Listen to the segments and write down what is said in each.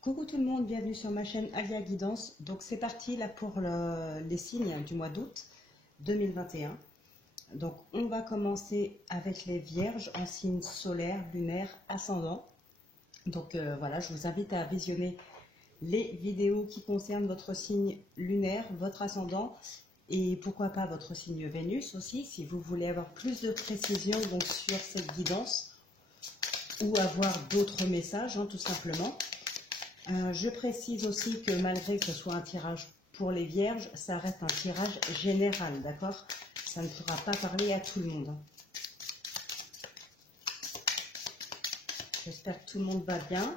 Coucou tout le monde, bienvenue sur ma chaîne Alia Guidance. Donc c'est parti là pour les signes du mois d'août 2021. Donc on va commencer avec les vierges en signe solaire, lunaire, ascendant. Donc voilà, je vous invite à visionner les vidéos qui concernent votre signe lunaire, votre ascendant et pourquoi pas votre signe Vénus aussi, si vous voulez avoir plus de précision donc, sur cette guidance ou avoir d'autres messages tout simplement. Je précise aussi que malgré que ce soit un tirage pour les vierges, ça reste un tirage général, d'accord? Ça ne pourra pas parler à tout le monde. J'espère que tout le monde va bien.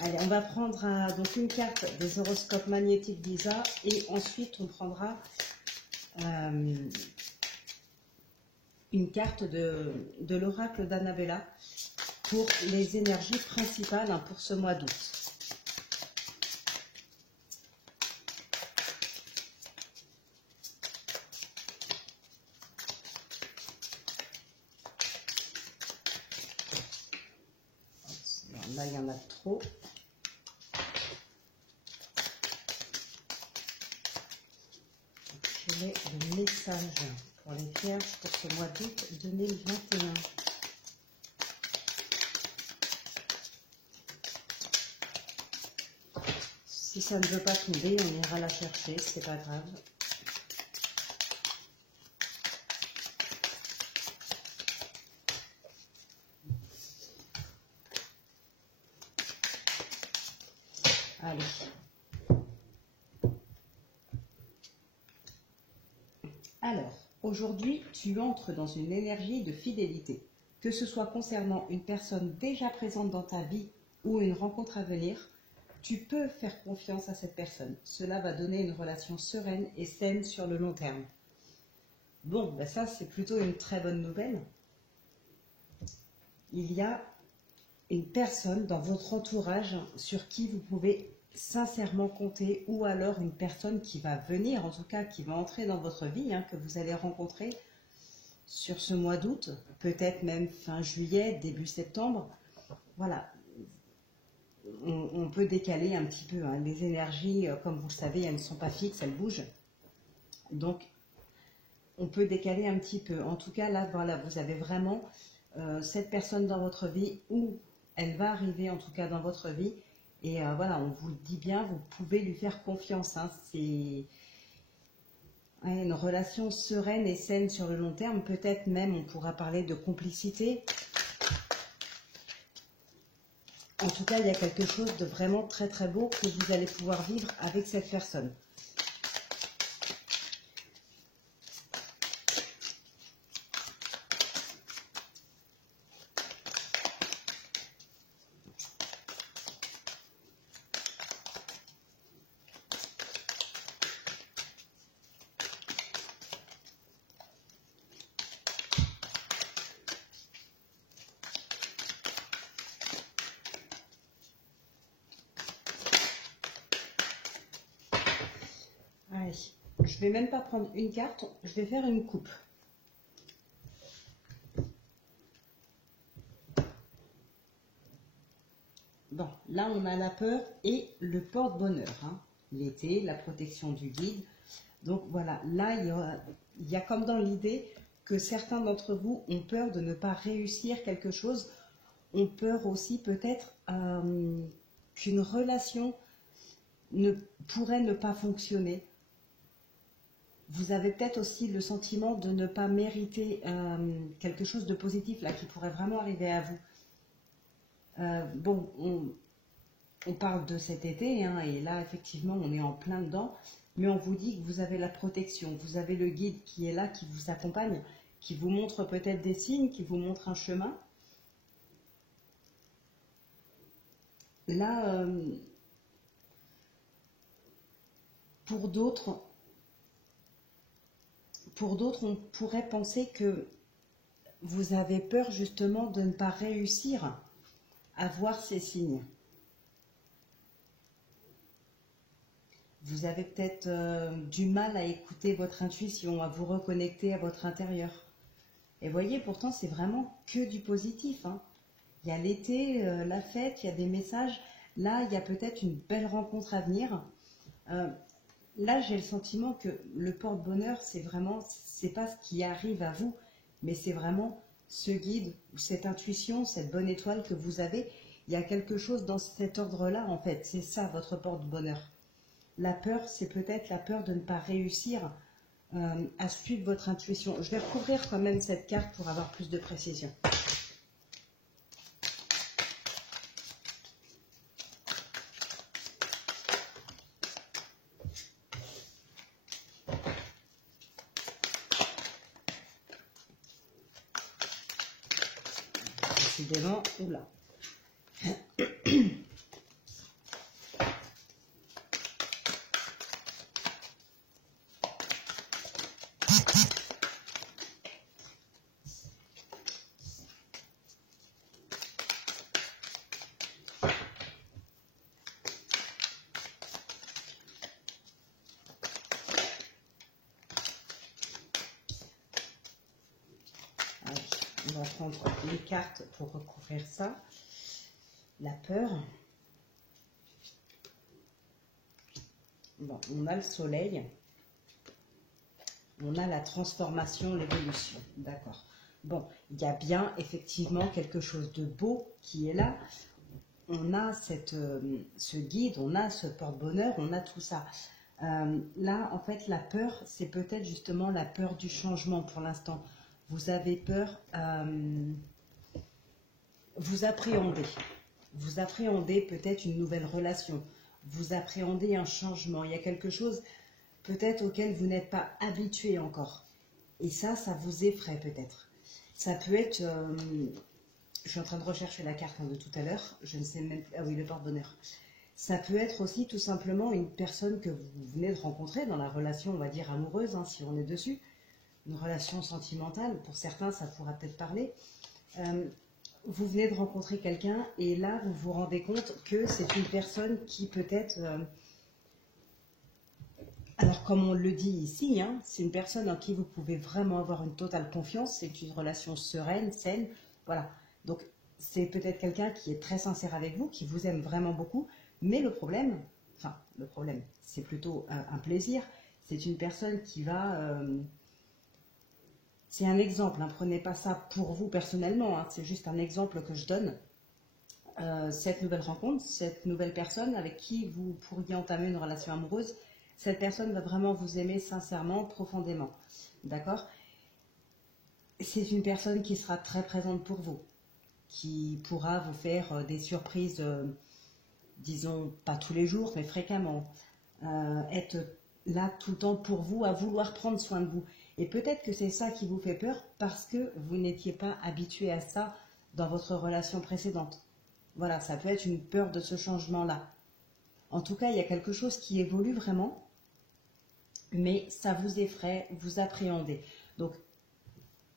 Allez, on va prendre donc une carte des horoscopes magnétiques d'Isa et ensuite on prendra une carte de l'oracle d'Annabella pour les énergies principales pour ce mois d'août. Là, il y en a trop. Quel est le message pour les vierges pour ce mois d'août 2021? Si ça ne veut pas tomber, on ira la chercher, c'est pas grave. Allez. Alors, aujourd'hui, tu entres dans une énergie de fidélité, que ce soit concernant une personne déjà présente dans ta vie ou une rencontre à venir. Tu peux faire confiance à cette personne. Cela va donner une relation sereine et saine sur le long terme. Bon, ben ça, c'est plutôt une très bonne nouvelle. Il y a une personne dans votre entourage sur qui vous pouvez sincèrement compter, ou alors une personne qui va venir, en tout cas qui va entrer dans votre vie, que vous allez rencontrer sur ce mois d'août, peut-être même fin juillet, début septembre. Voilà. On peut décaler un petit peu. Les énergies, comme vous le savez, elles ne sont pas fixes, elles bougent. Donc, on peut décaler un petit peu. En tout cas, là, voilà, vous avez vraiment cette personne dans votre vie, ou elle va arriver en tout cas dans votre vie. Et voilà, on vous le dit bien, vous pouvez lui faire confiance. C'est une relation sereine et saine sur le long terme. Peut-être même, on pourra parler de complicité. En tout cas, il y a quelque chose de vraiment très très beau que vous allez pouvoir vivre avec cette personne. Allez, je vais même pas prendre une carte, je vais faire une coupe. Bon, là on a la peur et le porte-bonheur. L'été, la protection du guide. Donc voilà, là il y a comme dans l'idée que certains d'entre vous ont peur de ne pas réussir quelque chose, ont peur aussi peut-être qu'une relation pourrait ne pas fonctionner. Vous avez peut-être aussi le sentiment de ne pas mériter quelque chose de positif là qui pourrait vraiment arriver à vous. Bon, on parle de cet été, et là effectivement on est en plein dedans, mais on vous dit que vous avez la protection, vous avez le guide qui est là, qui vous accompagne, qui vous montre peut-être des signes, qui vous montre un chemin. Là, pour d'autres, on pourrait penser que vous avez peur justement de ne pas réussir à voir ces signes. Vous avez peut-être du mal à écouter votre intuition, à vous reconnecter à votre intérieur. Et voyez, pourtant, c'est vraiment que du positif. Il y a l'été, la fête, il y a des messages. Là, il y a peut-être une belle rencontre à venir. Là, j'ai le sentiment que le porte-bonheur, c'est pas ce qui arrive à vous, mais c'est vraiment ce guide, cette intuition, cette bonne étoile que vous avez. Il y a quelque chose dans cet ordre-là, en fait. C'est ça, votre porte-bonheur. La peur, c'est peut-être la peur de ne pas réussir à suivre votre intuition. Je vais recouvrir quand même cette carte pour avoir plus de précision. Décidément, oula. On va prendre les cartes pour recouvrir ça. La peur. Bon, on a le soleil. On a la transformation, l'évolution. D'accord. Bon, il y a bien effectivement quelque chose de beau qui est là. On a ce guide, on a ce porte-bonheur, on a tout ça. Là, en fait, la peur, c'est peut-être justement la peur du changement pour l'instant. Vous avez peur, vous appréhendez. Vous appréhendez peut-être une nouvelle relation. Vous appréhendez un changement. Il y a quelque chose peut-être auquel vous n'êtes pas habitué encore. Et ça vous effraie peut-être. Ça peut être... je suis en train de rechercher la carte de tout à l'heure. Je ne sais même... Ah oui, le porte-bonheur. Ça peut être aussi tout simplement une personne que vous venez de rencontrer dans la relation, on va dire, amoureuse, hein, si on est dessus. Une relation sentimentale. Pour certains, ça pourra peut-être parler. Vous venez de rencontrer quelqu'un et là, vous vous rendez compte que c'est une personne qui peut-être... alors, comme on le dit ici, hein, c'est une personne en qui vous pouvez vraiment avoir une totale confiance. C'est une relation sereine, saine. Voilà. Donc, c'est peut-être quelqu'un qui est très sincère avec vous, qui vous aime vraiment beaucoup. Mais le problème, c'est plutôt un plaisir. C'est une personne qui va... c'est un exemple, hein, prenez pas ça pour vous personnellement, hein, c'est juste un exemple que je donne. Cette nouvelle rencontre, cette nouvelle personne avec qui vous pourriez entamer une relation amoureuse, cette personne va vraiment vous aimer sincèrement, profondément. D'accord? C'est une personne qui sera très présente pour vous, qui pourra vous faire des surprises, disons, pas tous les jours, mais fréquemment. Être là tout le temps pour vous, à vouloir prendre soin de vous. Et peut-être que c'est ça qui vous fait peur parce que vous n'étiez pas habitué à ça dans votre relation précédente. Voilà, ça peut être une peur de ce changement-là. En tout cas, il y a quelque chose qui évolue vraiment, mais ça vous effraie, vous appréhendez. Donc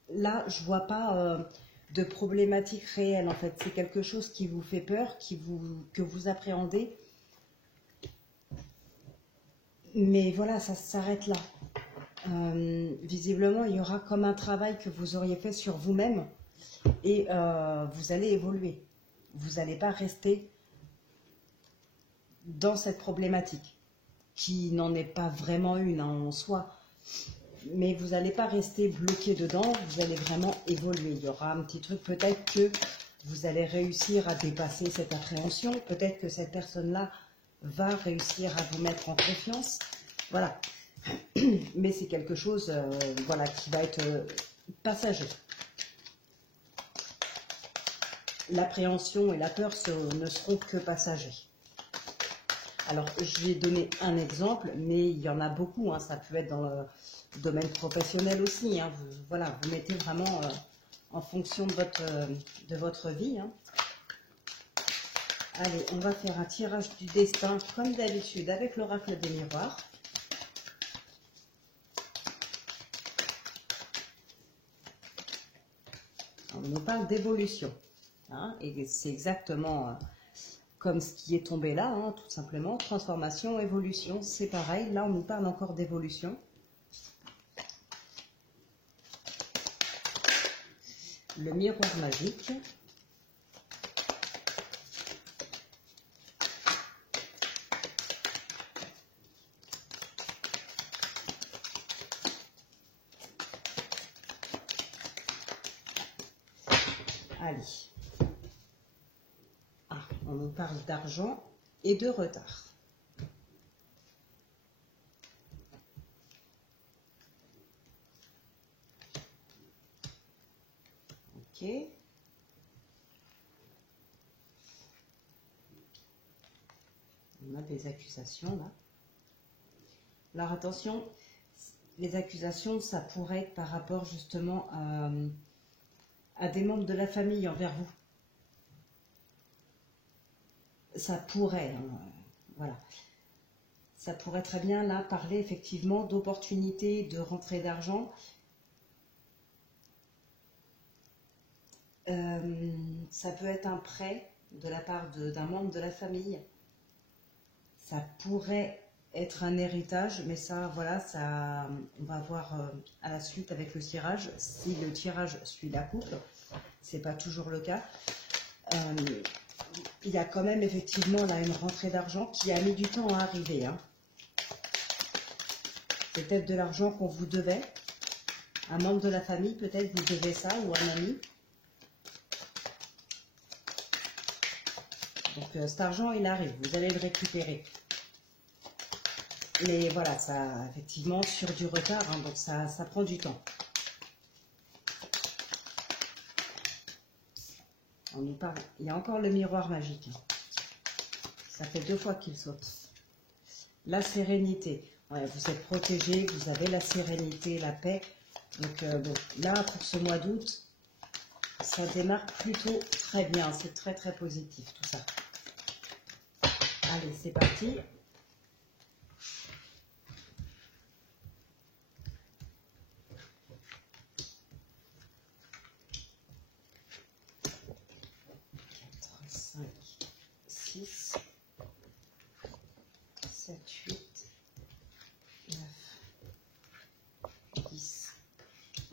là, je ne vois pas de problématique réelle en fait. C'est quelque chose qui vous fait peur, que vous appréhendez. Mais voilà, ça s'arrête là. Visiblement, il y aura comme un travail que vous auriez fait sur vous-même et vous allez évoluer. Vous n'allez pas rester dans cette problématique qui n'en est pas vraiment une en soi, mais vous n'allez pas rester bloqué dedans, vous allez vraiment évoluer. Il y aura un petit truc, peut-être que vous allez réussir à dépasser cette appréhension, peut-être que cette personne-là va réussir à vous mettre en confiance, voilà. Mais c'est quelque chose voilà, qui va être passager. L'appréhension et la peur ne seront que passagers. Alors, je vais donner un exemple, mais il y en a beaucoup. Hein, ça peut être dans le domaine professionnel aussi. Hein, voilà, vous mettez vraiment en fonction de votre vie. Hein. Allez, on va faire un tirage du destin, comme d'habitude, avec l'oracle des miroirs. On nous parle d'évolution. Hein, et c'est exactement... comme ce qui est tombé là, hein, tout simplement, transformation, évolution, c'est pareil. Là, on nous parle encore d'évolution. Le miroir magique. Allez. Ah, on nous parle d'argent et de retard. Ok. On a des accusations là. Alors attention, les accusations, ça pourrait être par rapport justement à des membres de la famille envers vous. Ça pourrait, hein, voilà. Ça pourrait très bien là parler effectivement d'opportunités de rentrée d'argent. Ça peut être un prêt de la part d'un membre de la famille. Ça pourrait être un héritage, mais ça, voilà, ça, on va voir à la suite avec le tirage. Si le tirage suit la coupe, c'est pas toujours le cas. Il y a quand même effectivement là une rentrée d'argent qui a mis du temps à arriver. Hein. Peut-être de l'argent qu'on vous devait. Un membre de la famille, peut-être vous devez ça, ou un ami. Donc cet argent, il arrive, vous allez le récupérer. Mais voilà, ça, effectivement, sur du retard, hein, donc ça prend du temps. On nous parle, il y a encore le miroir magique. Ça fait 2 fois qu'il saute. La sérénité. Ouais, vous êtes protégé, vous avez la sérénité, la paix. Donc bon, là, pour ce mois d'août, ça démarre plutôt très bien. C'est très très positif tout ça. Allez, c'est parti.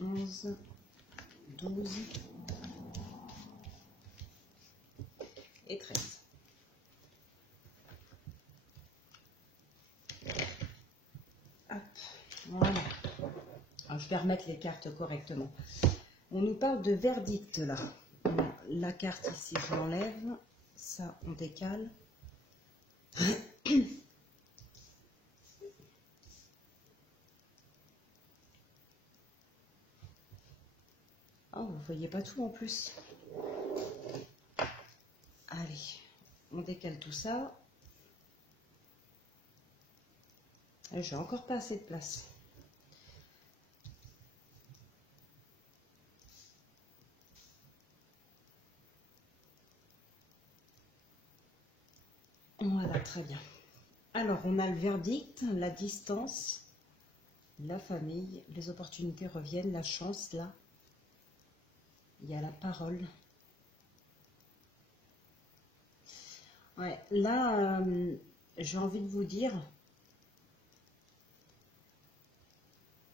Onze, 12 et 13. Hop, voilà. Alors, je vais remettre les cartes correctement. On nous parle de verdict là. La carte ici, je l'enlève. Ça, on décale. Oh, vous voyez pas tout en plus. Allez, on décale tout ça. J'ai encore pas assez de place. Voilà, très bien. Alors, on a le verdict, la distance, la famille, les opportunités reviennent, la chance, là. Il y a la parole. Ouais, là, j'ai envie de vous dire,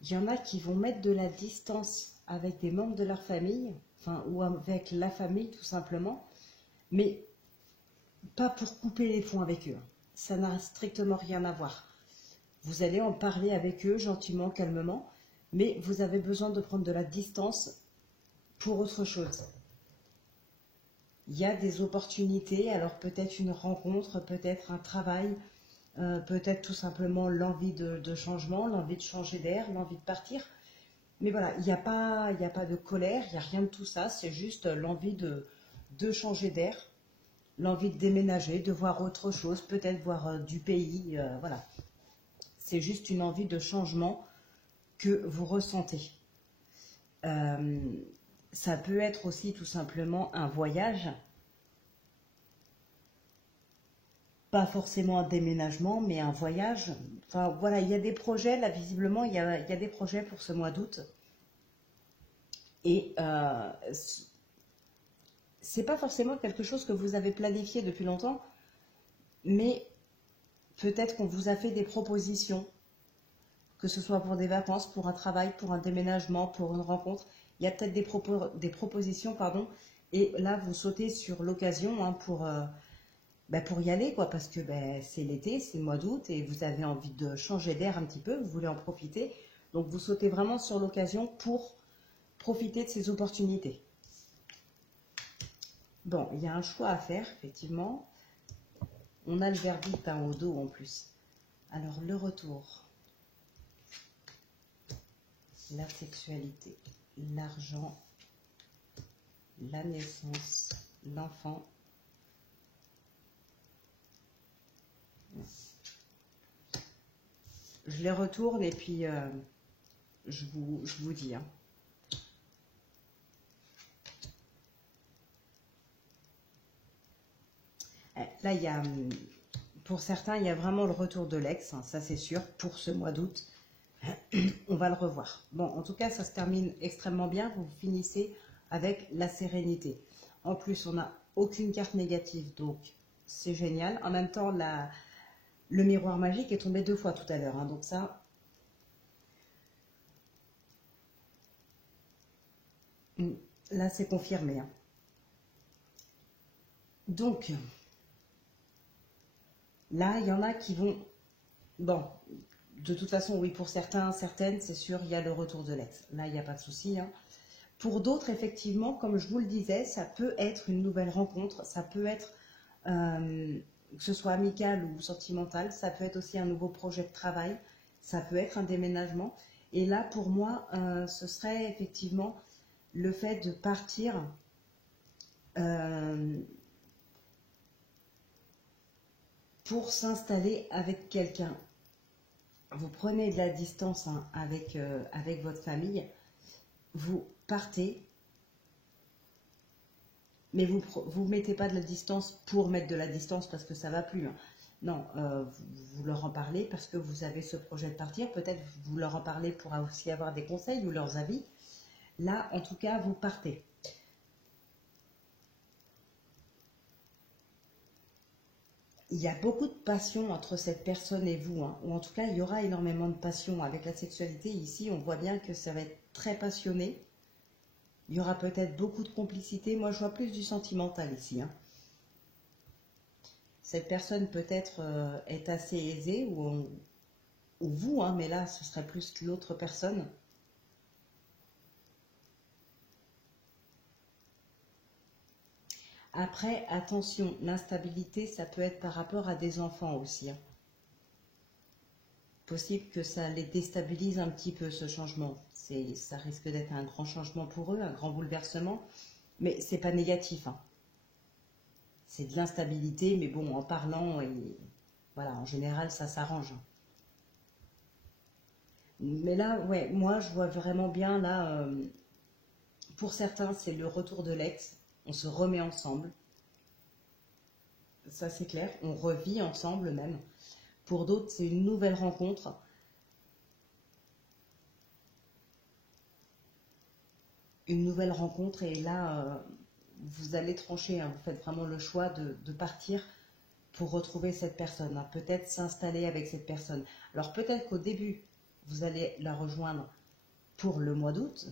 il y en a qui vont mettre de la distance avec des membres de leur famille, enfin, ou avec la famille tout simplement, mais pas pour couper les ponts avec eux. Ça n'a strictement rien à voir. Vous allez en parler avec eux gentiment, calmement, mais vous avez besoin de prendre de la distance pour autre chose. Il y a des opportunités, alors peut-être une rencontre, peut-être un travail, peut-être tout simplement l'envie de changement, l'envie de changer d'air, l'envie de partir. Mais voilà, il n'y a pas de colère, il n'y a rien de tout ça, c'est juste l'envie de changer d'air, l'envie de déménager, de voir autre chose, peut-être voir du pays, voilà. C'est juste une envie de changement que vous ressentez. Ça peut être aussi tout simplement un voyage, pas forcément un déménagement, mais un voyage. Enfin voilà, il y a des projets, là visiblement, il y a des projets pour ce mois d'août. Et c'est pas forcément quelque chose que vous avez planifié depuis longtemps, mais peut-être qu'on vous a fait des propositions, que ce soit pour des vacances, pour un travail, pour un déménagement, pour une rencontre. Il y a peut-être des propositions, pardon, et là vous sautez sur l'occasion hein, pour y aller, quoi, parce que c'est l'été, c'est le mois d'août, et vous avez envie de changer d'air un petit peu, vous voulez en profiter, donc vous sautez vraiment sur l'occasion pour profiter de ces opportunités. Bon, il y a un choix à faire, effectivement. On a le verdict au dos en plus. Alors, le retour, la sexualité, l'argent, la naissance, l'enfant. Je les retourne et puis je vous dis. Hein. Là, il y a, pour certains, il y a vraiment le retour de l'ex, hein, ça c'est sûr, pour ce mois d'août. On va le revoir. Bon, en tout cas, ça se termine extrêmement bien. Vous finissez avec la sérénité. En plus, on n'a aucune carte négative, donc c'est génial. En même temps, le miroir magique est tombé 2 fois tout à l'heure. Hein, donc ça, là, c'est confirmé. Hein. Donc, là, il y en a qui vont... Bon, de toute façon, oui, pour certains, certaines, c'est sûr, il y a le retour de l'ex. Là, il n'y a pas de souci. Hein. Pour d'autres, effectivement, comme je vous le disais, ça peut être une nouvelle rencontre, ça peut être, que ce soit amical ou sentimental, ça peut être aussi un nouveau projet de travail, ça peut être un déménagement. Et là, pour moi, ce serait effectivement le fait de partir pour s'installer avec quelqu'un. Vous prenez de la distance hein, avec votre famille, vous partez, mais vous mettez pas de la distance pour mettre de la distance parce que ça va plus. Hein. Non, vous leur en parlez parce que vous avez ce projet de partir. Peut-être vous leur en parlez pour aussi avoir des conseils ou leurs avis. Là, en tout cas, vous partez. Il y a beaucoup de passion entre cette personne et vous, hein, ou en tout cas, il y aura énormément de passion. Avec la sexualité, ici, on voit bien que ça va être très passionné. Il y aura peut-être beaucoup de complicité. Moi, je vois plus du sentimental ici. Hein. Cette personne peut-être est assez aisée, ou vous, hein, mais là, ce serait plus l'autre personne. Après, attention, l'instabilité, ça peut être par rapport à des enfants aussi. Hein. Possible que ça les déstabilise un petit peu, ce changement. Ça risque d'être un grand changement pour eux, un grand bouleversement, mais c'est pas négatif. Hein. C'est de l'instabilité, mais bon, en parlant, et voilà, en général, ça s'arrange. Mais là, ouais, moi, je vois vraiment bien, là, pour certains, c'est le retour de l'ex. On se remet ensemble. Ça, c'est clair. On revit ensemble même. Pour d'autres, c'est une nouvelle rencontre. Une nouvelle rencontre et là, vous allez trancher. Hein, vous faites vraiment le choix de partir pour retrouver cette personne. Hein, peut-être s'installer avec cette personne. Alors peut-être qu'au début, vous allez la rejoindre pour le mois d'août,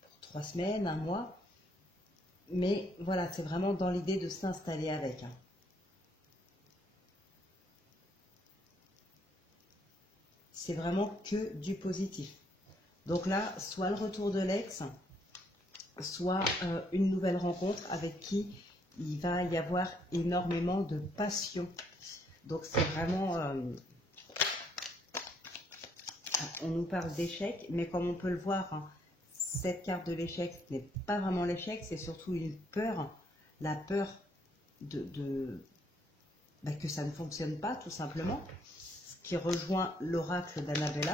pour 3 semaines, 1 mois. Mais voilà, c'est vraiment dans l'idée de s'installer avec. Hein. C'est vraiment que du positif. Donc là, soit le retour de l'ex, soit une nouvelle rencontre avec qui il va y avoir énormément de passion. Donc c'est vraiment... on nous parle d'échec, mais comme on peut le voir, hein, cette carte de l'échec, ce n'est pas vraiment l'échec, c'est surtout une peur, la peur que ça ne fonctionne pas, tout simplement, ce qui rejoint l'oracle d'Annabella.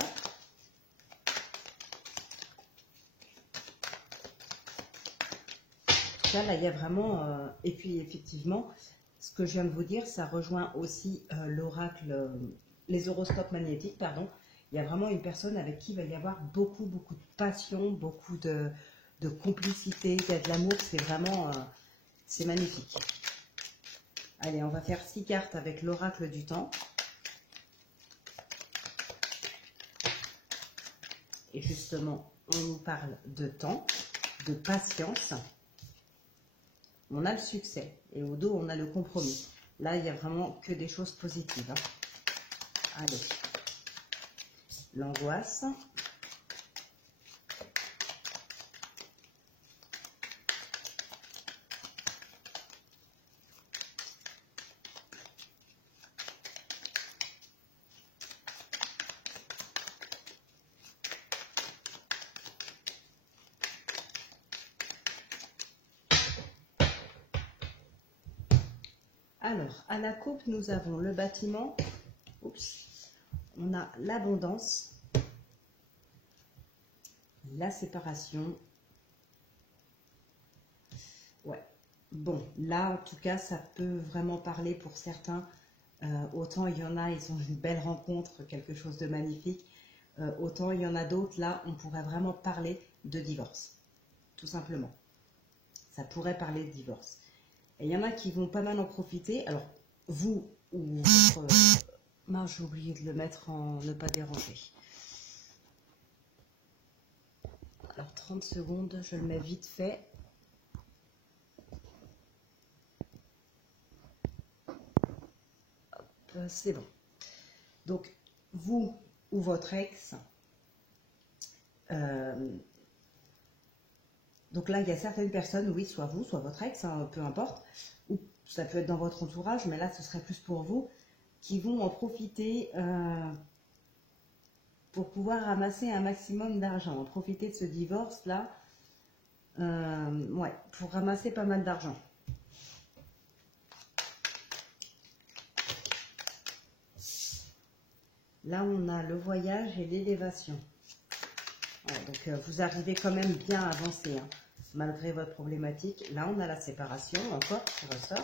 Là, il y a vraiment... et puis, effectivement, ce que je viens de vous dire, ça rejoint aussi l'oracle, les horoscopes magnétiques, pardon. Il y a vraiment une personne avec qui il va y avoir beaucoup, beaucoup de passion, beaucoup de complicité, il y a de l'amour. C'est vraiment... c'est magnifique. Allez, on va faire 6 cartes avec l'oracle du temps. Et justement, on nous parle de temps, de patience. On a le succès et au dos, on a le compromis. Là, il n'y a vraiment que des choses positives. Hein. Allez, l'angoisse. Alors, à la coupe, nous avons le bâtiment. Oups. On a l'abondance, la séparation. Ouais. Bon, là, en tout cas, ça peut vraiment parler pour certains. Autant il y en a, ils ont une belle rencontre, quelque chose de magnifique. Autant il y en a d'autres, là, on pourrait vraiment parler de divorce. Tout simplement. Ça pourrait parler de divorce. Et il y en a qui vont pas mal en profiter. Alors, vous ou votre... Mince, j'ai oublié de le mettre en ne pas déranger. Alors, 30 secondes, je le mets vite fait. C'est bon. Donc, vous ou votre ex, donc là, il y a certaines personnes, oui, soit vous, soit votre ex, hein, peu importe, ou ça peut être dans votre entourage, mais là, ce serait plus pour vous, qui vont en profiter pour pouvoir ramasser un maximum d'argent, en profiter de ce divorce-là, ouais, pour ramasser pas mal d'argent. Là, on a le voyage et l'élévation. Voilà, donc, vous arrivez quand même bien avancé, hein, malgré votre problématique. Là, on a la séparation, encore, qui ressort.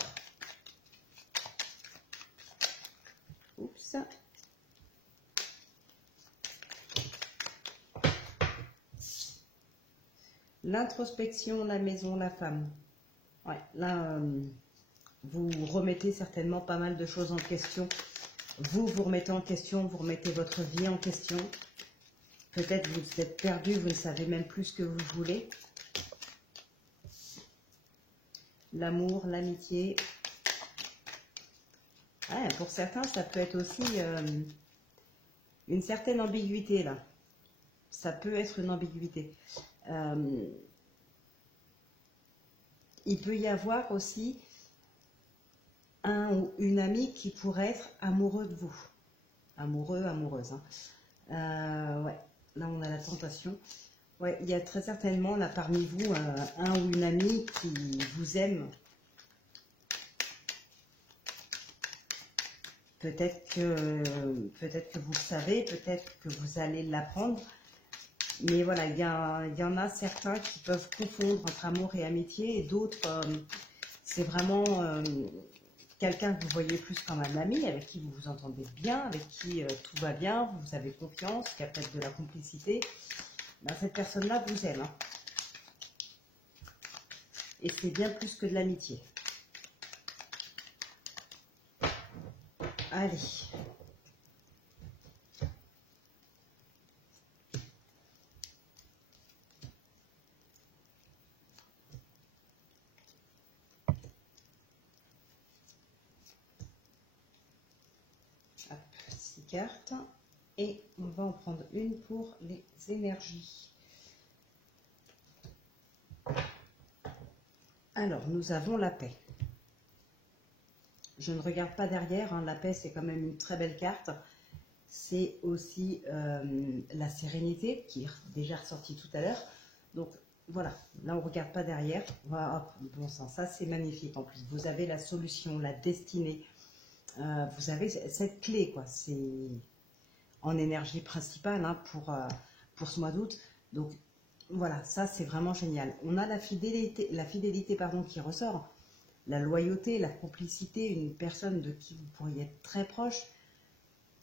Oups. L'introspection, la maison, la femme. Ouais, là, vous remettez certainement pas mal de choses en question. Vous remettez en question, vous remettez votre vie en question. Peut-être vous êtes perdu, vous ne savez même plus ce que vous voulez. L'amour, l'amitié. Ouais, pour certains, ça peut être aussi une certaine ambiguïté, là. Ça peut être une ambiguïté. Il peut y avoir aussi un ou une amie qui pourrait être amoureux de vous. Amoureux, amoureuse. Hein. Ouais, là on a la tentation. Ouais, il y a très certainement là parmi vous un ou une amie qui vous aime. Peut-être que vous le savez, peut-être que vous allez l'apprendre. Mais voilà, il y en a certains qui peuvent confondre entre amour et amitié, et d'autres, c'est vraiment quelqu'un que vous voyez plus comme un ami, avec qui vous vous entendez bien, avec qui tout va bien, vous avez confiance, qui a peut-être de la complicité. Ben, cette personne-là vous aime. Hein. Et c'est bien plus que de l'amitié. Allez. Hop, 6 cartes. Et on va en prendre une pour les énergies. Alors, nous avons la paix. Je ne regarde pas derrière, hein. La paix, c'est quand même une très belle carte. C'est aussi la sérénité, qui est déjà ressortie tout à l'heure. Donc, voilà, là, on ne regarde pas derrière. Voilà, hop, bon sang, ça, c'est magnifique. En plus, vous avez la solution, la destinée. Vous avez cette clé, quoi. C'est en énergie principale hein, pour ce mois d'août. Donc, voilà, ça, c'est vraiment génial. On a la fidélité pardon, qui ressort. La loyauté, la complicité, une personne de qui vous pourriez être très proche,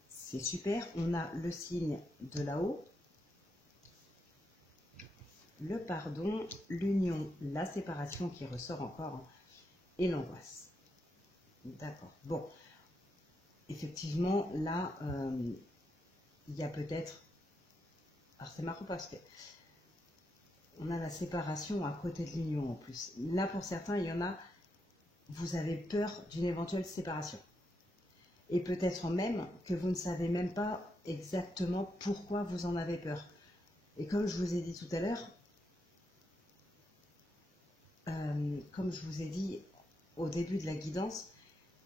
c'est super. On a le signe de là-haut, le pardon, l'union, la séparation qui ressort encore, hein, et l'angoisse. D'accord. Bon, effectivement, là, il y a peut-être... Alors, c'est marrant parce que on a la séparation à côté de l'union en plus. Là, pour certains, il y en a... Vous avez peur d'une éventuelle séparation. Et peut-être même que vous ne savez même pas exactement pourquoi vous en avez peur. Et comme je vous ai dit tout à l'heure, comme je vous ai dit au début de la guidance,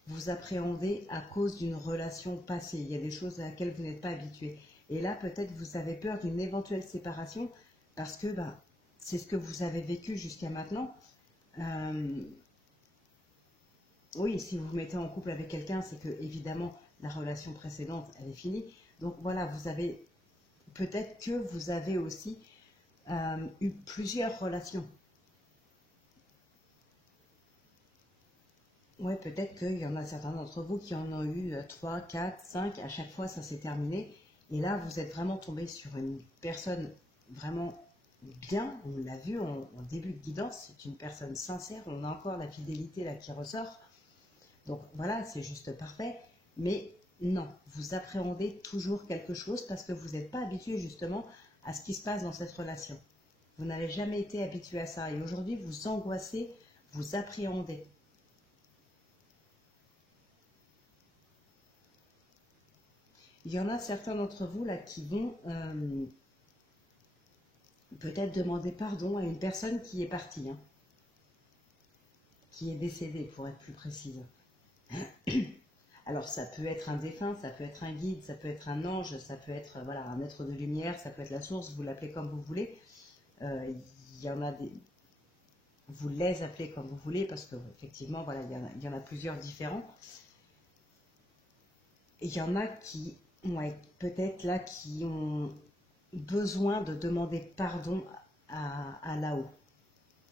vous appréhendez à cause d'une relation passée. Il y a des choses à laquelle vous n'êtes pas habitué. Et là, peut-être vous avez peur d'une éventuelle séparation parce que c'est ce que vous avez vécu jusqu'à maintenant. Oui, si vous vous mettez en couple avec quelqu'un, c'est que évidemment la relation précédente, elle est finie. Donc voilà, vous avez peut-être que vous avez aussi eu plusieurs relations. Ouais, peut-être qu'il y en a certains d'entre vous qui en ont eu 3, 4, 5, à chaque fois ça s'est terminé. Et là, vous êtes vraiment tombé sur une personne vraiment bien, on l'a vu en début de guidance, c'est une personne sincère, on a encore la fidélité là qui ressort. Donc voilà, c'est juste parfait. Mais non, vous appréhendez toujours quelque chose parce que vous n'êtes pas habitué justement à ce qui se passe dans cette relation. Vous n'avez jamais été habitué à ça. Et aujourd'hui, vous angoissez, vous appréhendez. Il y en a certains d'entre vous là qui vont peut-être demander pardon à une personne qui est partie, hein, qui est décédée pour être plus précise. Alors ça peut être un défunt, ça peut être un guide, ça peut être un ange, ça peut être voilà, un être de lumière, ça peut être la source, vous l'appelez comme vous voulez. Il y en a des... Vous les appelez comme vous voulez parce que effectivement voilà, il y en a plusieurs différents. Et il y en a qui, ouais, peut-être là, qui ont besoin de demander pardon à là-haut.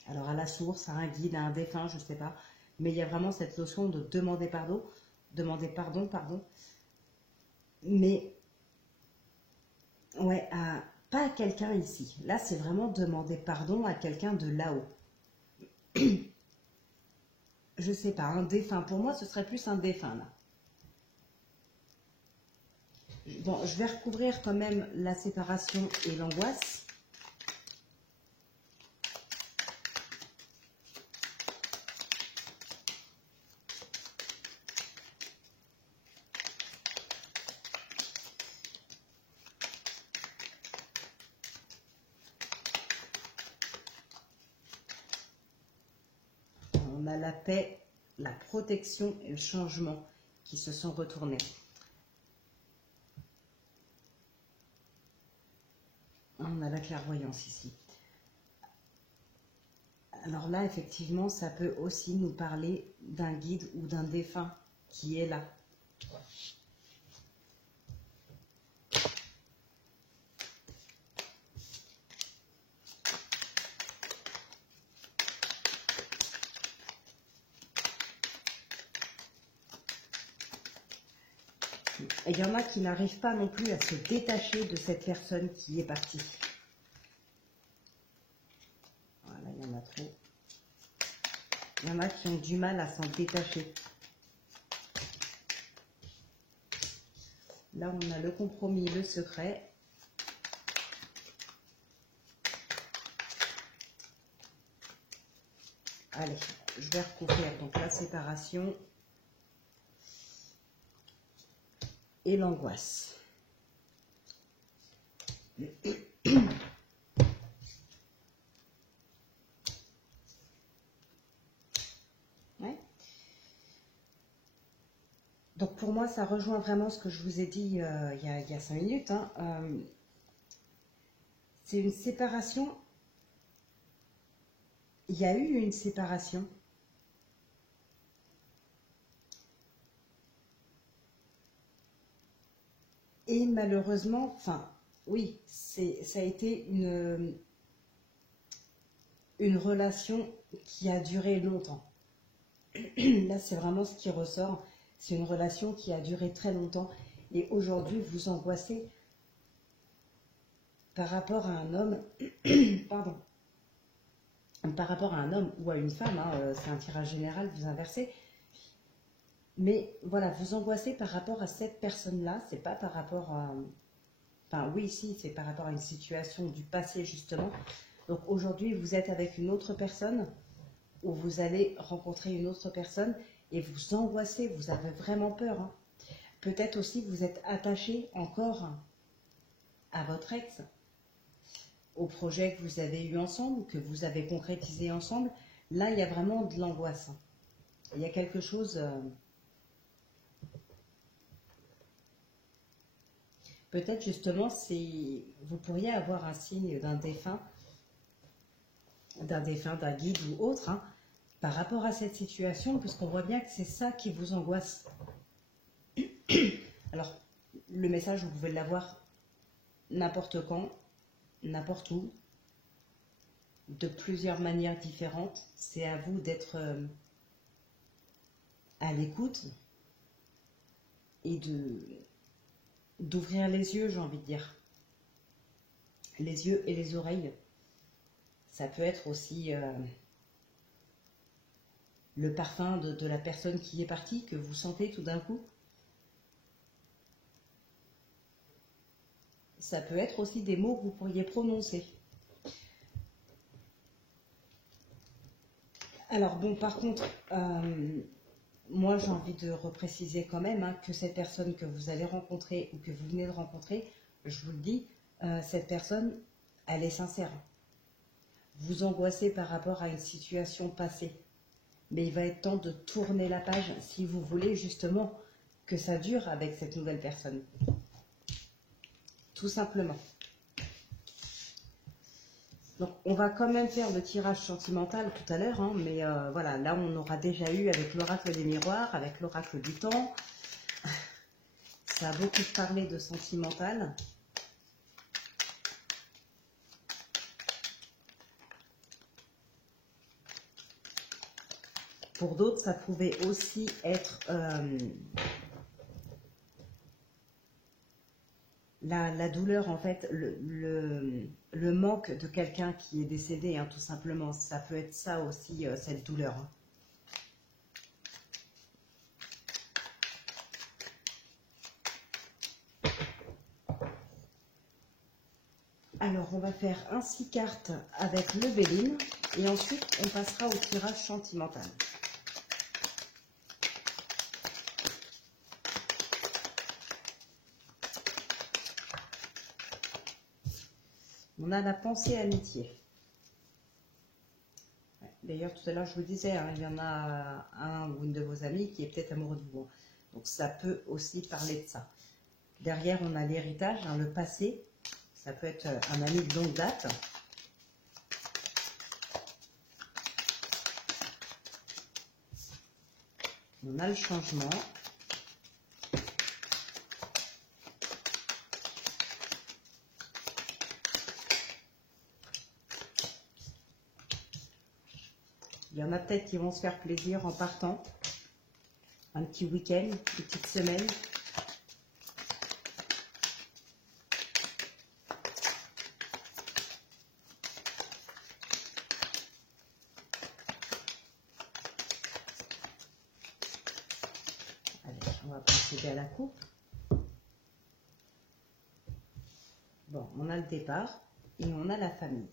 Alors à la source, à un guide, à un défunt, je ne sais pas. Mais il y a vraiment cette notion de demander pardon, pardon. Mais ouais, pas à quelqu'un ici. Là, c'est vraiment demander pardon à quelqu'un de là-haut. Je sais pas, un défunt. Pour moi, ce serait plus un défunt là. Bon, je vais recouvrir quand même la séparation et l'angoisse. On a la paix, la protection et le changement qui se sont retournés. On a la clairvoyance ici. Alors là, effectivement, ça peut aussi nous parler d'un guide ou d'un défunt qui est là. Et il y en a qui n'arrivent pas non plus à se détacher de cette personne qui est partie. Voilà, il y en a trop. Il y en a qui ont du mal à s'en détacher. Là, on a le compromis, le secret. Allez, je vais recouvrir donc la séparation et l'angoisse. Ouais. Donc pour moi, ça rejoint vraiment ce que je vous ai dit il y a 5 minutes. Hein. C'est une séparation. Il y a eu une séparation. Et malheureusement, enfin, oui, ça a été une relation qui a duré longtemps. Là, c'est vraiment ce qui ressort. C'est une relation qui a duré très longtemps. Et aujourd'hui, vous angoissez par rapport à un homme, pardon, par rapport à un homme ou à une femme, hein, c'est un tirage général, vous inversez. Mais voilà, vous angoissez par rapport à cette personne-là, c'est pas par rapport à... Enfin oui, si, c'est par rapport à une situation du passé justement. Donc aujourd'hui, vous êtes avec une autre personne ou vous allez rencontrer une autre personne et vous angoissez, vous avez vraiment peur. Hein. Peut-être aussi que vous êtes attaché encore à votre ex, au projet que vous avez eu ensemble, que vous avez concrétisé ensemble. Là, il y a vraiment de l'angoisse. Il y a quelque chose... Peut-être justement, vous pourriez avoir un signe d'un défunt, d'un guide ou autre, hein, par rapport à cette situation, puisqu'on voit bien que c'est ça qui vous angoisse. Alors, le message, vous pouvez l'avoir n'importe quand, n'importe où, de plusieurs manières différentes. C'est à vous d'être à l'écoute et d'ouvrir les yeux, j'ai envie de dire. Les yeux et les oreilles. Ça peut être aussi le parfum de la personne qui est partie que vous sentez tout d'un coup. Ça peut être aussi des mots que vous pourriez prononcer. Alors bon, par contre, moi j'ai envie de repréciser quand même que cette personne que vous allez rencontrer ou que vous venez de rencontrer, je vous le dis, cette personne, elle est sincère. Vous angoissez par rapport à une situation passée. Mais il va être temps de tourner la page si vous voulez justement que ça dure avec cette nouvelle personne. Tout simplement. Donc on va quand même faire le tirage sentimental tout à l'heure, mais voilà, là on aura déjà eu avec l'oracle des miroirs, avec l'oracle du temps. Ça a beaucoup parlé de sentimental. Pour d'autres, ça pouvait aussi être la douleur, en fait, le manque de quelqu'un qui est décédé, tout simplement. Ça peut être ça aussi, cette douleur. Alors, on va faire un 6 cartes avec le Béline et ensuite, on passera au tirage sentimental. On a la pensée amitié. D'ailleurs, tout à l'heure, je vous disais, il y en a un ou une de vos amis qui est peut-être amoureux de vous. Donc, ça peut aussi parler de ça. Derrière, on a l'héritage, le passé. Ça peut être un ami de longue date. On a le changement. Il y en a peut-être qui vont se faire plaisir en partant. Un petit week-end, une petite semaine. Allez, on va procéder à la coupe. Bon, on a le départ et on a la famille.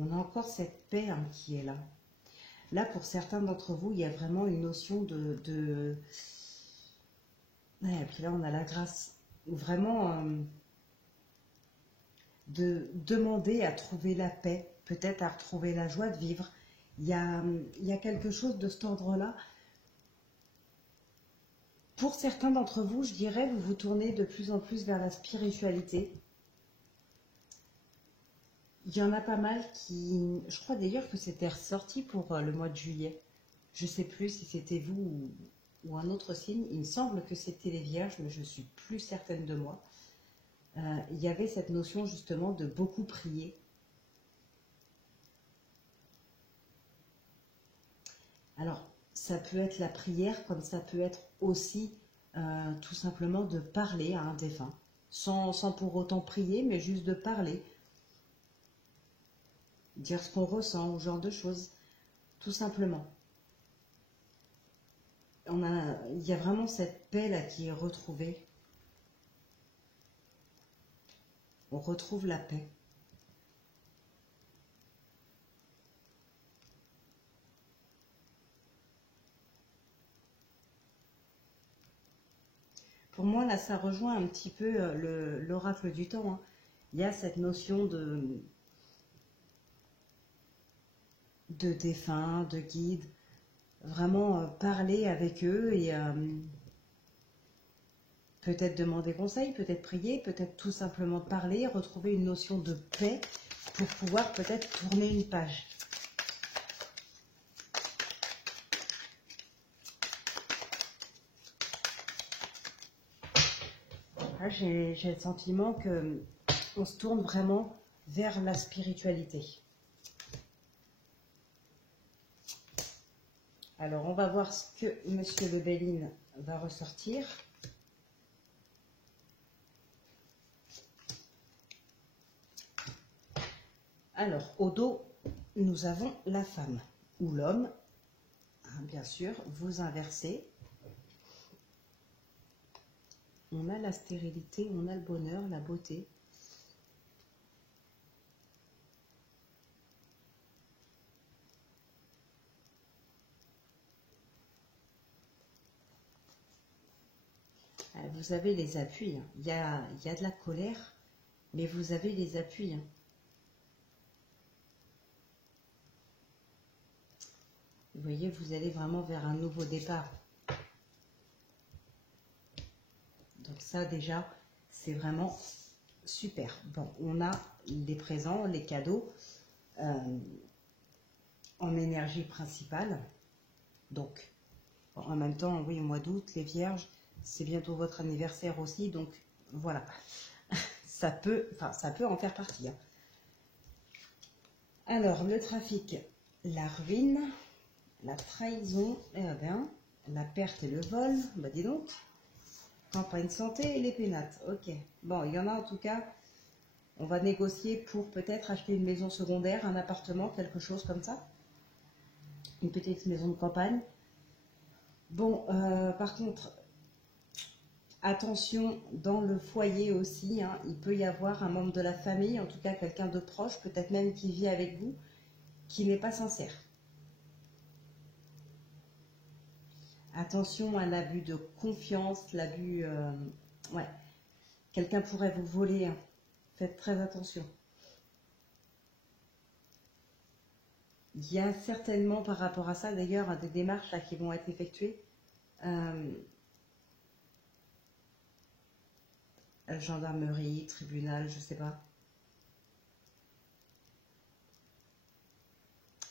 On a encore cette paix qui est là. Là, pour certains d'entre vous, il y a vraiment une notion de... Ouais, et puis là, on a la grâce. Vraiment, de demander à trouver la paix, peut-être à retrouver la joie de vivre. Il y a quelque chose de cet ordre-là. Pour certains d'entre vous, je dirais, vous vous tournez de plus en plus vers la spiritualité. Il y en a pas mal qui... Je crois d'ailleurs que c'était ressorti pour le mois de juillet. Je ne sais plus si c'était vous ou un autre signe. Il me semble que c'était les Vierges, mais je suis plus certaine de moi. Il y avait cette notion justement de beaucoup prier. Alors, ça peut être la prière, comme ça peut être aussi tout simplement de parler à un défunt. Sans pour autant prier, mais juste de parler. Dire ce qu'on ressent, ou ce genre de choses, tout simplement. Il y a vraiment cette paix là qui est retrouvée. On retrouve la paix. Pour moi, là, ça rejoint un petit peu l'oracle du temps. Il y a cette notion de défunts, de guides, vraiment parler avec eux et Peut-être demander conseil, peut-être prier, peut-être tout simplement parler, retrouver une notion de paix pour pouvoir peut-être tourner une page. J'ai le sentiment que on se tourne vraiment vers la spiritualité. Alors, on va voir ce que Monsieur Le Béline va ressortir. Alors, au dos, nous avons la femme ou l'homme. Bien sûr, vous inversez. On a la stérilité, on a le bonheur, la beauté. Vous avez les appuis. Il y a de la colère, mais vous avez les appuis. Vous voyez, vous allez vraiment vers un nouveau départ. Donc ça, déjà, c'est vraiment super. Bon, on a les présents, les cadeaux en énergie principale. Donc, en même temps, oui, mois d'août, les vierges, c'est bientôt votre anniversaire aussi. Donc, voilà. Ça peut en faire partie. Alors, le trafic, la ruine, la trahison, la perte et le vol, bah dis donc, campagne santé et les pénates, ok. Bon, il y en a en tout cas, on va négocier pour peut-être acheter une maison secondaire, un appartement, quelque chose comme ça. Une petite maison de campagne. Bon, par contre, attention dans le foyer aussi, il peut y avoir un membre de la famille, en tout cas quelqu'un de proche, peut-être même qui vit avec vous, qui n'est pas sincère. Attention à l'abus de confiance, l'abus... ouais, quelqu'un pourrait vous voler. Faites très attention. Il y a certainement par rapport à ça, d'ailleurs, des démarches là, qui vont être effectuées. Gendarmerie, tribunal, je ne sais pas.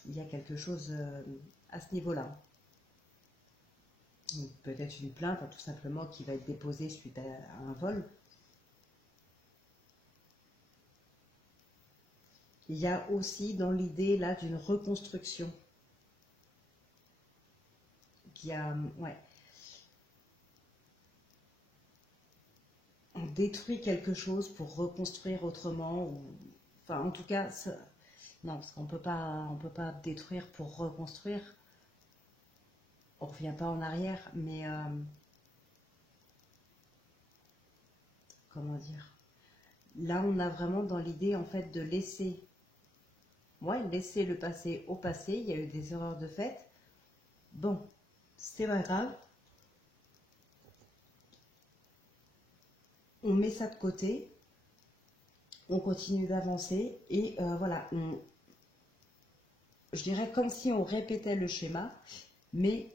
Il y a quelque chose à ce niveau-là. Peut-être une plainte, tout simplement, qui va être déposée suite à un vol. Il y a aussi dans l'idée là d'une reconstruction. Qui a, ouais. On détruit quelque chose pour reconstruire autrement. Ou, enfin, en tout cas, ça, non, parce qu'on peut pas détruire pour reconstruire. On revient pas en arrière, mais comment dire? Là, on a vraiment dans l'idée en fait de laisser, laisser le passé au passé. Il y a eu des erreurs de fait. Bon, c'est pas grave. On met ça de côté. On continue d'avancer et voilà. Je dirais comme si on répétait le schéma, mais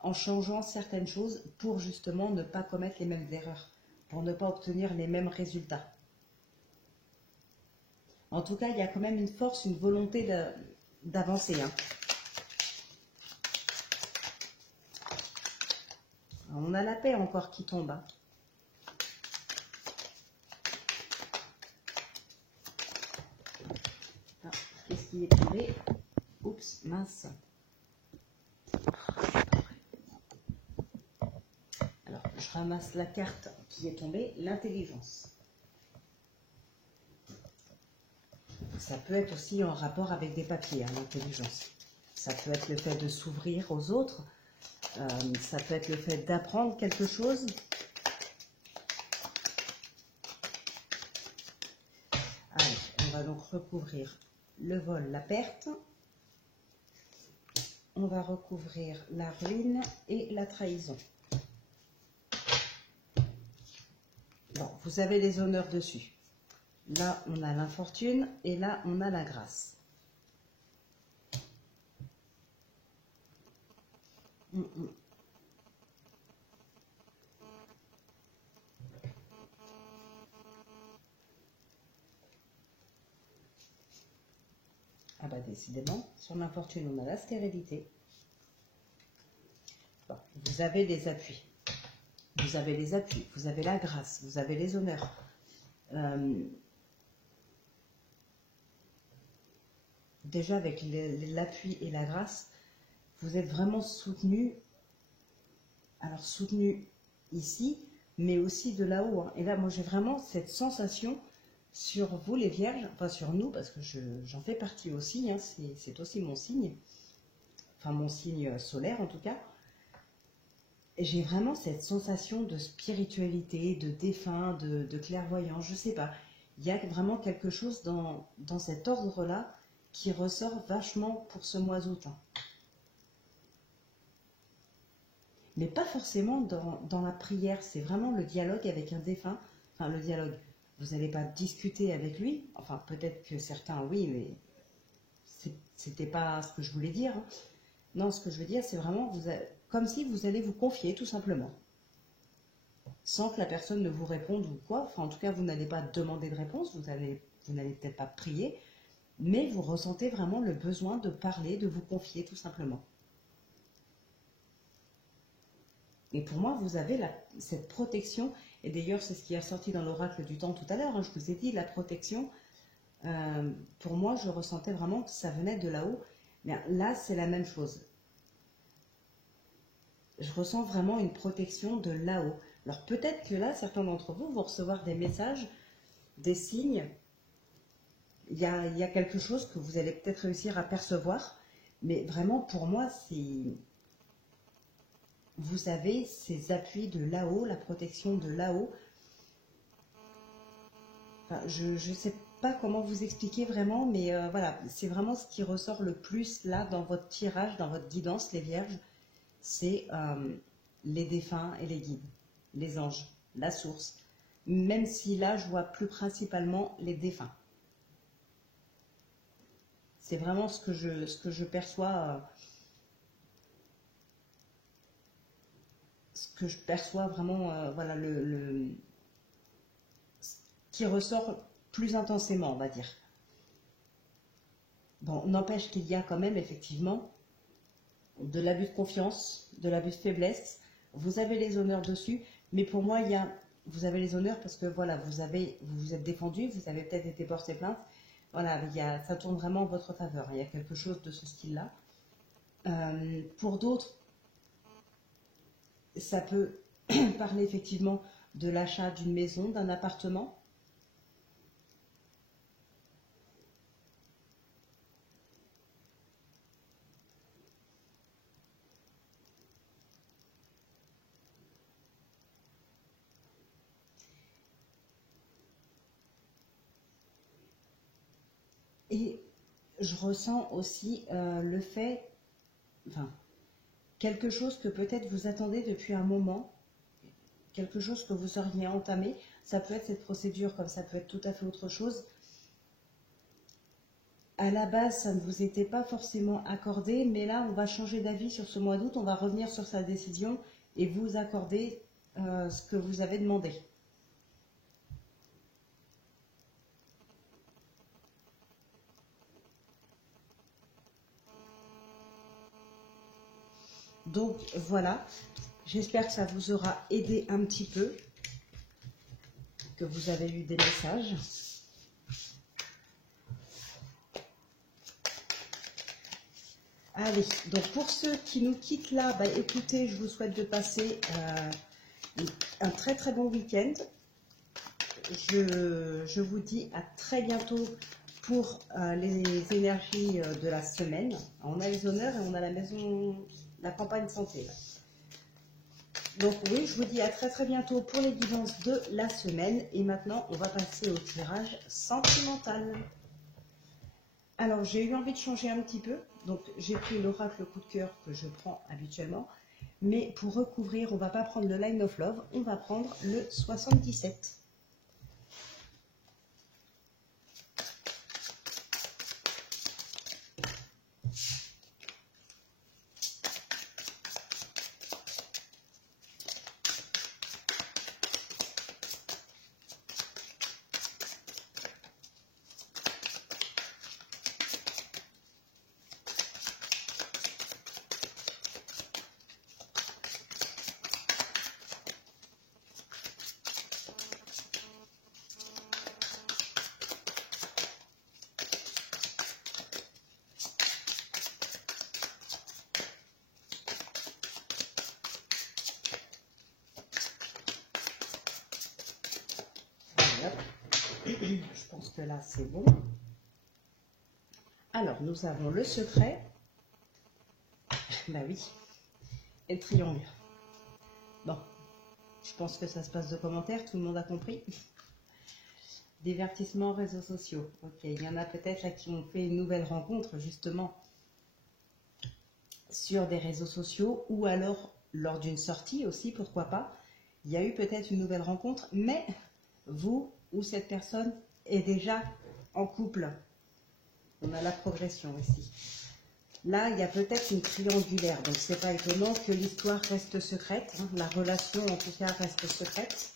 en changeant certaines choses pour justement ne pas commettre les mêmes erreurs, pour ne pas obtenir les mêmes résultats. En tout cas, il y a quand même une force, une volonté d'avancer. On a la paix encore qui tombe. Qu'est-ce qui est tombé? Oups, mince. Alors, je ramasse la carte qui est tombée, l'intelligence. Ça peut être aussi en rapport avec des papiers, l'intelligence. Ça peut être le fait de s'ouvrir aux autres. Ça peut être le fait d'apprendre quelque chose. Allez, on va donc recouvrir le vol, la perte. On va recouvrir la ruine et la trahison. Bon, vous avez les honneurs dessus. Là, on a l'infortune et là, on a la grâce. décidément. Sur l'infortune, on a la stérilité. Bon, vous avez les appuis. Vous avez les appuis, vous avez la grâce, vous avez les honneurs. Déjà, avec l'appui et la grâce, vous êtes vraiment soutenu. Alors, soutenu ici, mais aussi de là-haut. Hein. Et là, moi, j'ai vraiment cette sensation sur vous, les vierges, enfin sur nous, parce que j'en fais partie aussi, hein, c'est aussi mon signe, enfin mon signe solaire en tout cas. Et j'ai vraiment cette sensation de spiritualité, de défunt, de clairvoyance, je sais pas. Il y a vraiment quelque chose dans cet ordre-là qui ressort vachement pour ce mois d'août. Hein. Mais pas forcément dans la prière, c'est vraiment le dialogue avec un défunt. Enfin, le dialogue, vous n'allez pas discuter avec lui, enfin peut-être que certains oui, mais c'était pas ce que je voulais dire. Hein. Non, ce que je veux dire, c'est vraiment comme si vous allez vous confier tout simplement. Sans que la personne ne vous réponde ou quoi. Enfin, en tout cas, vous n'allez pas demander de réponse, vous n'allez peut-être pas prier, mais vous ressentez vraiment le besoin de parler, de vous confier tout simplement. Et pour moi, vous avez cette protection, et d'ailleurs, c'est ce qui est ressorti dans l'oracle du temps tout à l'heure, hein, je vous ai dit, la protection, pour moi, je ressentais vraiment que ça venait de là-haut. Bien, là, c'est la même chose. Je ressens vraiment une protection de là-haut. Alors peut-être que là, certains d'entre vous vont recevoir des messages, des signes. Il y a quelque chose que vous allez peut-être réussir à percevoir, mais vraiment, pour moi, vous avez ces appuis de là-haut, la protection de là-haut. Enfin, je ne sais pas comment vous expliquer vraiment, mais voilà, c'est vraiment ce qui ressort le plus là dans votre tirage, dans votre guidance, les vierges, c'est les défunts et les guides, les anges, la source. Même si là, je vois plus principalement les défunts. C'est vraiment ce que je perçois. Ce que je perçois vraiment, voilà, ce qui ressort plus intensément, on va dire. Bon, n'empêche qu'il y a quand même effectivement de l'abus de confiance, de l'abus de faiblesse. Vous avez les honneurs dessus, mais pour moi, vous avez les honneurs parce que voilà, vous vous êtes défendu, vous avez peut-être été porté plainte. Voilà, ça tourne vraiment en votre faveur. Il y a quelque chose de ce style-là. Pour d'autres, ça peut parler effectivement de l'achat d'une maison, d'un appartement. Et je ressens aussi le fait, enfin, quelque chose que peut-être vous attendez depuis un moment, quelque chose que vous auriez entamé. Ça peut être cette procédure, comme ça peut être tout à fait autre chose. À la base, ça ne vous était pas forcément accordé, mais là, on va changer d'avis sur ce mois d'août, on va revenir sur sa décision et vous accorder ce que vous avez demandé. Donc voilà, j'espère que ça vous aura aidé un petit peu, que vous avez eu des messages. Allez, donc pour ceux qui nous quittent là, bah, écoutez, je vous souhaite de passer un très très bon week-end. Je vous dis à très bientôt pour les énergies de la semaine. On a les honneurs et on a la maison, la campagne santé. Là. Donc oui, je vous dis à très très bientôt pour les guidances de la semaine. Et maintenant, on va passer au tirage sentimental. Alors, j'ai eu envie de changer un petit peu. Donc, j'ai pris l'oracle coup de cœur que je prends habituellement. Mais pour recouvrir, on ne va pas prendre le Line of Love, on va prendre le 77. Je pense que là, c'est bon. Alors, nous avons le secret. Bah oui. Et le triangle. Bon. Je pense que ça se passe de commentaires. Tout le monde a compris. Divertissement, réseaux sociaux. Ok. Il y en a peut-être là qui ont fait une nouvelle rencontre, justement, sur des réseaux sociaux ou alors lors d'une sortie aussi, pourquoi pas. Il y a eu peut-être une nouvelle rencontre, mais vous ou cette personne est déjà en couple. On a la progression ici. Là, il y a peut-être une triangulaire, donc c'est pas étonnant que l'histoire reste secrète. Hein. La relation, en tout cas, reste secrète.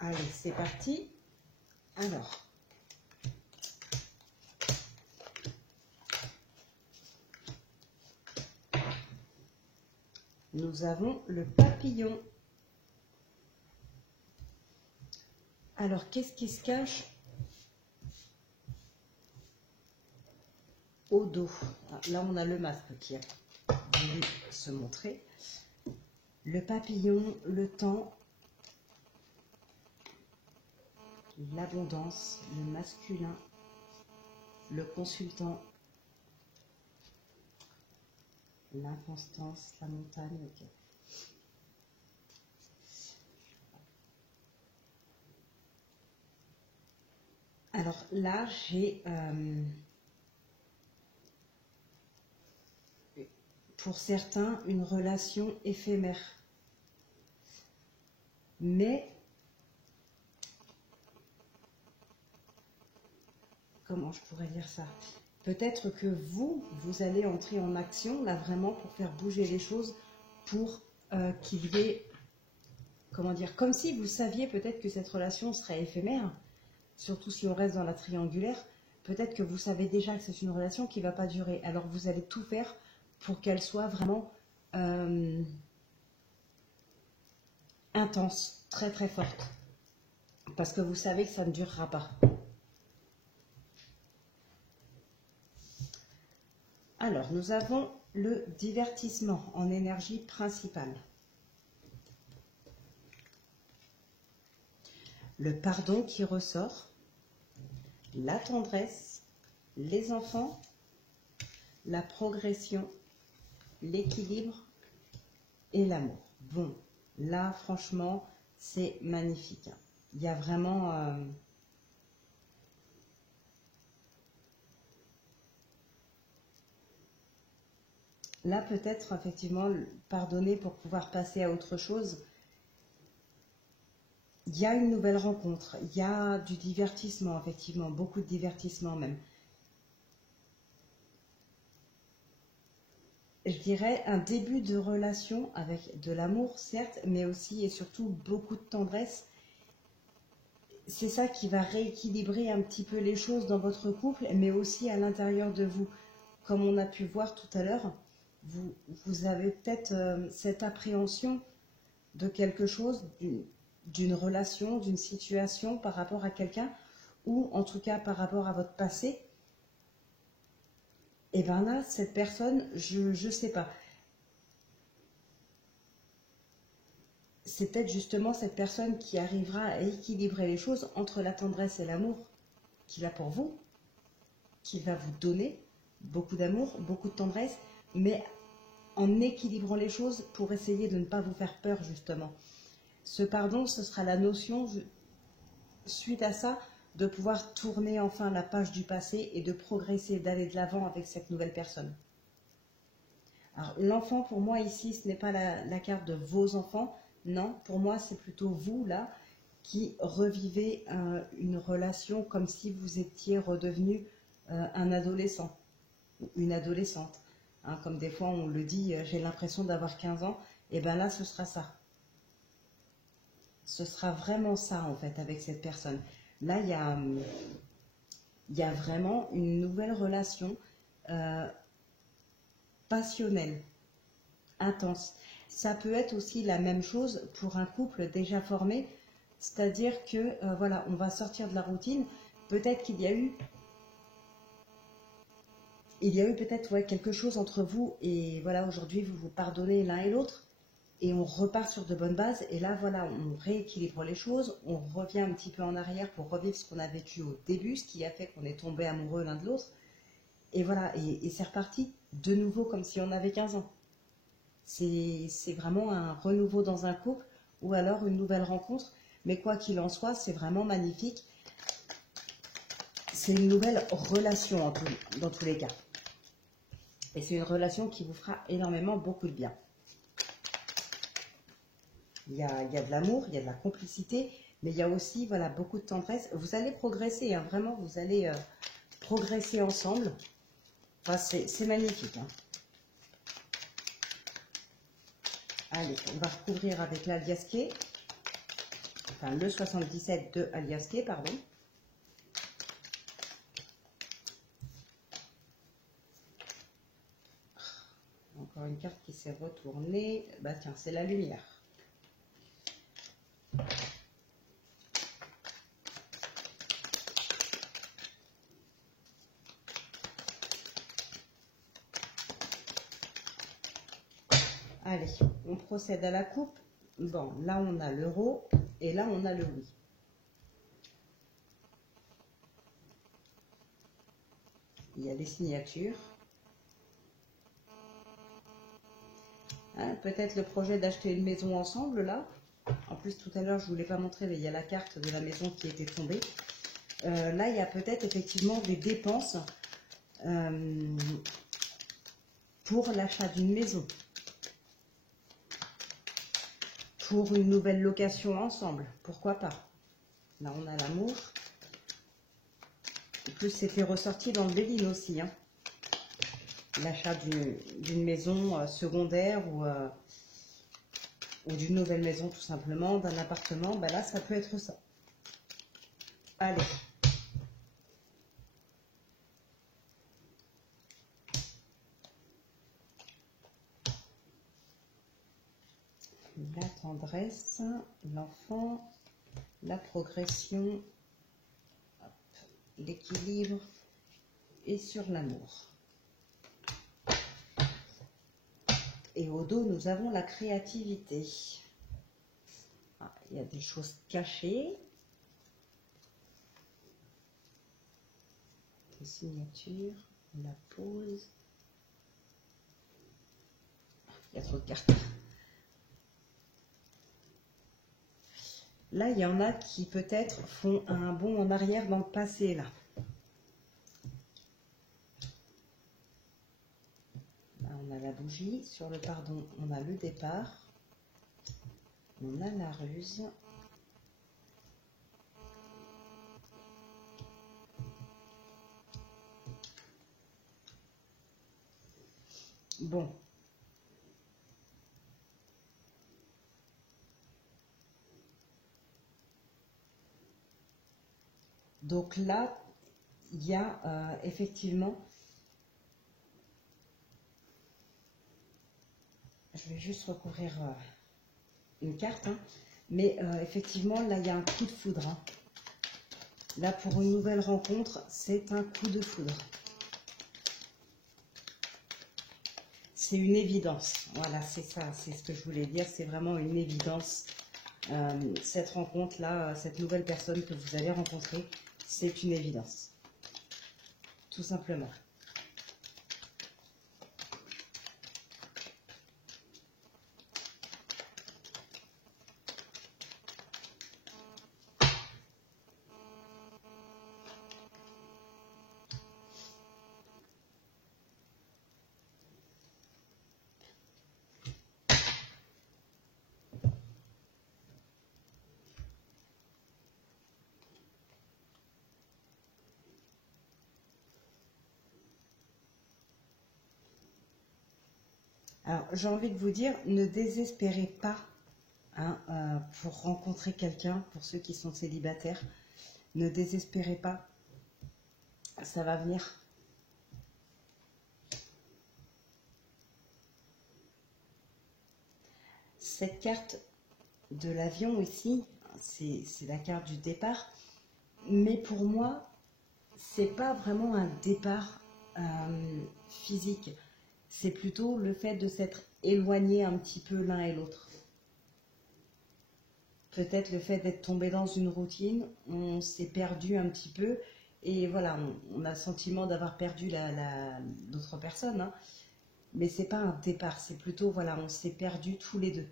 Allez, c'est parti. Alors, nous avons le papillon. Alors, qu'est-ce qui se cache au dos? Là, on a le masque qui a voulu se montrer. Le papillon, le temps, l'abondance, le masculin, le consultant, l'inconstance, la montagne. Ok. Alors là, j'ai pour certains une relation éphémère. Mais comment je pourrais dire ça? Peut-être que vous allez entrer en action, là vraiment, pour faire bouger les choses, pour qu'il y ait, comment dire, comme si vous saviez peut-être que cette relation serait éphémère, surtout si on reste dans la triangulaire, peut-être que vous savez déjà que c'est une relation qui ne va pas durer. Alors vous allez tout faire pour qu'elle soit vraiment intense, très très forte, parce que vous savez que ça ne durera pas. Alors, nous avons le divertissement en énergie principale. Le pardon qui ressort, la tendresse, les enfants, la progression, l'équilibre et l'amour. Bon, là, franchement, c'est magnifique. Il y a vraiment... Là, peut-être, effectivement, pardonner pour pouvoir passer à autre chose. Il y a une nouvelle rencontre, il y a du divertissement, effectivement, beaucoup de divertissement même. Je dirais un début de relation avec de l'amour, certes, mais aussi et surtout beaucoup de tendresse. C'est ça qui va rééquilibrer un petit peu les choses dans votre couple, mais aussi à l'intérieur de vous. Comme on a pu voir tout à l'heure, vous avez peut-être cette appréhension de quelque chose, d'une relation, d'une situation par rapport à quelqu'un, ou en tout cas par rapport à votre passé. Et bien là, cette personne, je ne sais pas. C'est peut-être justement cette personne qui arrivera à équilibrer les choses entre la tendresse et l'amour qu'il a pour vous, qu'il va vous donner beaucoup d'amour, beaucoup de tendresse, mais en équilibrant les choses pour essayer de ne pas vous faire peur justement. Ce pardon, ce sera la notion, suite à ça, de pouvoir tourner enfin la page du passé et de progresser, d'aller de l'avant avec cette nouvelle personne. Alors l'enfant, pour moi ici, ce n'est pas la carte de vos enfants, non, pour moi c'est plutôt vous là, qui revivez une relation comme si vous étiez redevenu un adolescent, ou une adolescente. Hein, comme des fois on le dit, j'ai l'impression d'avoir 15 ans, et bien là ce sera ça. Ce sera vraiment ça en fait avec cette personne. Là il y a vraiment une nouvelle relation passionnelle, intense. Ça peut être aussi la même chose pour un couple déjà formé, c'est-à-dire que voilà, on va sortir de la routine. Peut-être qu'il y a eu il y a eu peut-être quelque chose entre vous et voilà, aujourd'hui vous vous pardonnez l'un et l'autre et on repart sur de bonnes bases et là voilà, on rééquilibre les choses, on revient un petit peu en arrière pour revivre ce qu'on a vécu au début, ce qui a fait qu'on est tombé amoureux l'un de l'autre et voilà, et c'est reparti de nouveau comme si on avait 15 ans. C'est vraiment un renouveau dans un couple ou alors une nouvelle rencontre, mais quoi qu'il en soit, c'est vraiment magnifique. C'est une nouvelle relation dans tous les cas. Et c'est une relation qui vous fera énormément beaucoup de bien. Il y a de l'amour, il y a de la complicité, mais il y a aussi voilà, beaucoup de tendresse. Vous allez progresser, hein, vraiment, vous allez progresser ensemble. Enfin, c'est magnifique. Hein. Allez, on va recouvrir avec l'Aliasqué. Enfin, le 77 de Aliasqué, pardon. Encore une carte qui s'est retournée. Bah tiens, c'est la lumière. Allez, on procède à la coupe. Bon, là on a l'euro et là on a le oui. Il y a des signatures. Hein, peut-être le projet d'acheter une maison ensemble là. En plus tout à l'heure je ne vous l'ai pas montré, mais il y a la carte de la maison qui était tombée. Là il y a peut-être effectivement des dépenses pour l'achat d'une maison. Pour une nouvelle location ensemble, pourquoi pas. Là on a l'amour. En plus c'était ressorti dans le Béline aussi. Hein. L'achat d'une maison secondaire ou d'une nouvelle maison tout simplement, d'un appartement, ben là ça peut être ça. Allez. La tendresse, l'enfant, la progression, l'équilibre et sur l'amour. Et au dos, nous avons la créativité. Ah, il y a des choses cachées. Les signatures, la pause. Il y a trop de cartes. Là, il y en a qui peut-être font un bond en arrière dans le passé, là. Là, on a la bougie. Sur le pardon, on a le départ. On a la ruse. Bon. Donc là, il y a effectivement, je vais juste recouvrir une carte, hein, mais effectivement, là, il y a un coup de foudre. Hein. Là, pour une nouvelle rencontre, c'est un coup de foudre. C'est une évidence. Voilà, c'est ça, c'est ce que je voulais dire. C'est vraiment une évidence. Cette rencontre-là, cette nouvelle personne que vous allez rencontrer, c'est une évidence. Tout simplement. Alors, j'ai envie de vous dire, ne désespérez pas hein, pour rencontrer quelqu'un, pour ceux qui sont célibataires. Ne désespérez pas, ça va venir. Cette carte de l'avion ici, c'est la carte du départ. Mais pour moi, c'est pas vraiment un départ physique, c'est plutôt le fait de s'être éloigné un petit peu l'un et l'autre. Peut-être le fait d'être tombé dans une routine, on s'est perdu un petit peu et voilà, on a le sentiment d'avoir perdu l'autre personne, hein. Mais c'est pas un départ, c'est plutôt voilà, on s'est perdu tous les deux.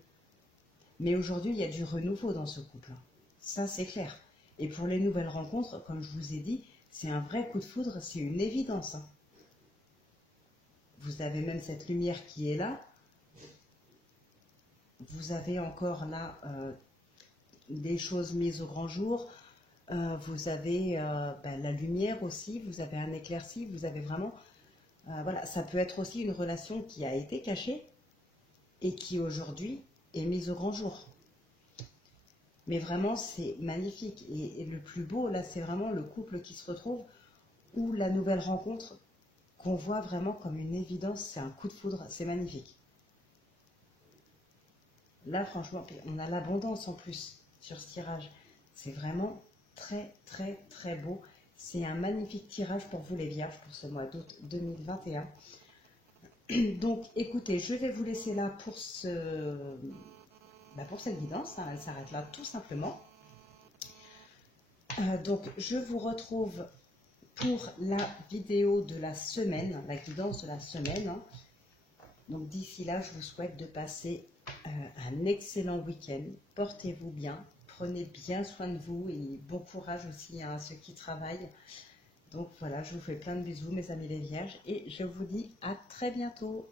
Mais aujourd'hui, il y a du renouveau dans ce couple, hein. Ça, c'est clair. Et pour les nouvelles rencontres, comme je vous ai dit, c'est un vrai coup de foudre, c'est une évidence, hein. Vous avez même cette lumière qui est là. Vous avez encore là des choses mises au grand jour. Vous avez la lumière aussi, vous avez un éclairci, vous avez vraiment... voilà, ça peut être aussi une relation qui a été cachée et qui aujourd'hui est mise au grand jour. Mais vraiment, c'est magnifique. Et le plus beau, là, c'est vraiment le couple qui se retrouve ou la nouvelle rencontre qu'on voit vraiment comme une évidence. C'est un coup de foudre, c'est magnifique. Là, franchement, on a l'abondance en plus sur ce tirage. C'est vraiment très, très, très beau. C'est un magnifique tirage pour vous les vierges pour ce mois d'août 2021. Donc, écoutez, je vais vous laisser là pour pour cette guidance, hein. Elle s'arrête là tout simplement. Donc, je vous retrouve pour la vidéo de la semaine, la guidance de la semaine, hein. Donc, d'ici là, je vous souhaite de passer un excellent week-end. Portez-vous bien, prenez bien soin de vous et bon courage aussi à ceux qui travaillent. Donc voilà, je vous fais plein de bisous mes amis les vierges et je vous dis à très bientôt.